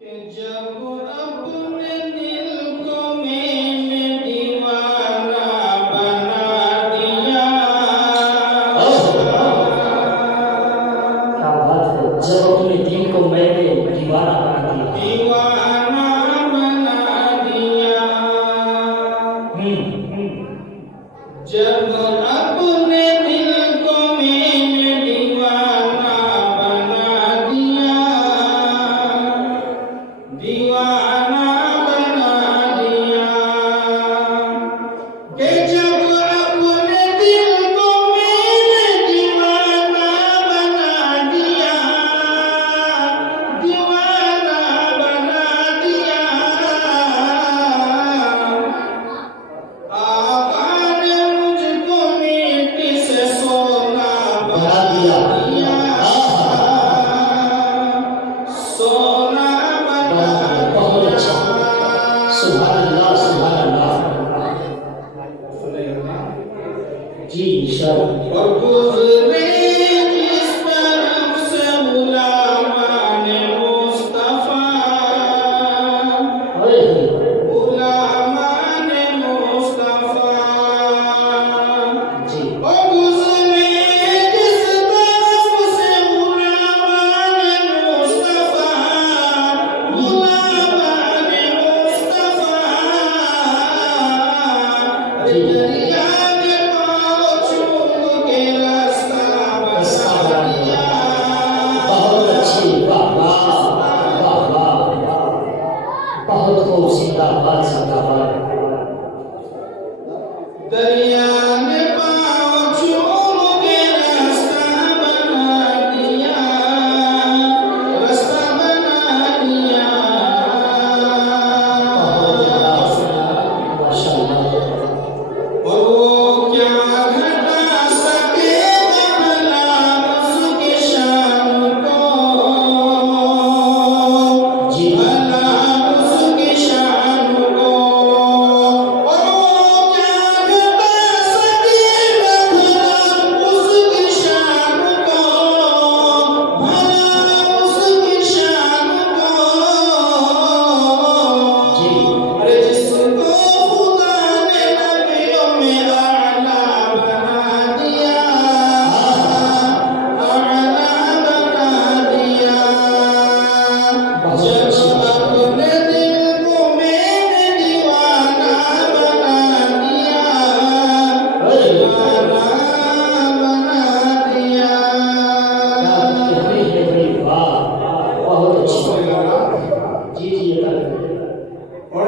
कि जब अपने दिल को मैंने दीवाना बना दिया। क्या बात है। जब अपने दिल को मैंने दीवाना बना दिया, दीवाना बना दिया। जब अपने दिल को मैंने दीवाना बना दिया, दीवाना बना दिया। कि जब अपने दिल को मैंने दीवाना बना दिया, दीवाना बना दिया। आका ने मुझको मिट्टी से सोना बना दिया, सोना बना बहुत अच्छा। सुभान अल्लाह, सुभान अल्लाह। जी इंशाअल्लाह। और गुज़रे जिस तरफ से गुलामाने मुस्तफा, गुलामाने मुस्तफा। जी ओ गुज़रे जिस तरफ से गुलामाने मुस्तफा, गुलामाने मुस्तफा। दरिया ने पाँव चूम के रास्ता बना दिया। बहुत अच्छी। वाह वाह वाह वाह, बहुत खूब। जिंदाबाद जिंदाबाद। दरिया ने पाँव चूम के रास्ता बना दिया, रास्ता बना दिया। माशाअल्लाह। और वो क्या घटा सकेगा भला उसकी शान को, जी भला उसकी शान को। और वो क्या घटा सकेगा भला उसकी शान को, भला उसकी शान को। जी अरे जिसको खुदा ने नबियों में आला बना दिया, आला बना दिया। जब अपने दिल को मैंने दीवाना बना दिया, दीवाना बना दिया। क्या तकरीर है भाई, वाह बहुत अच्छी। जी जी और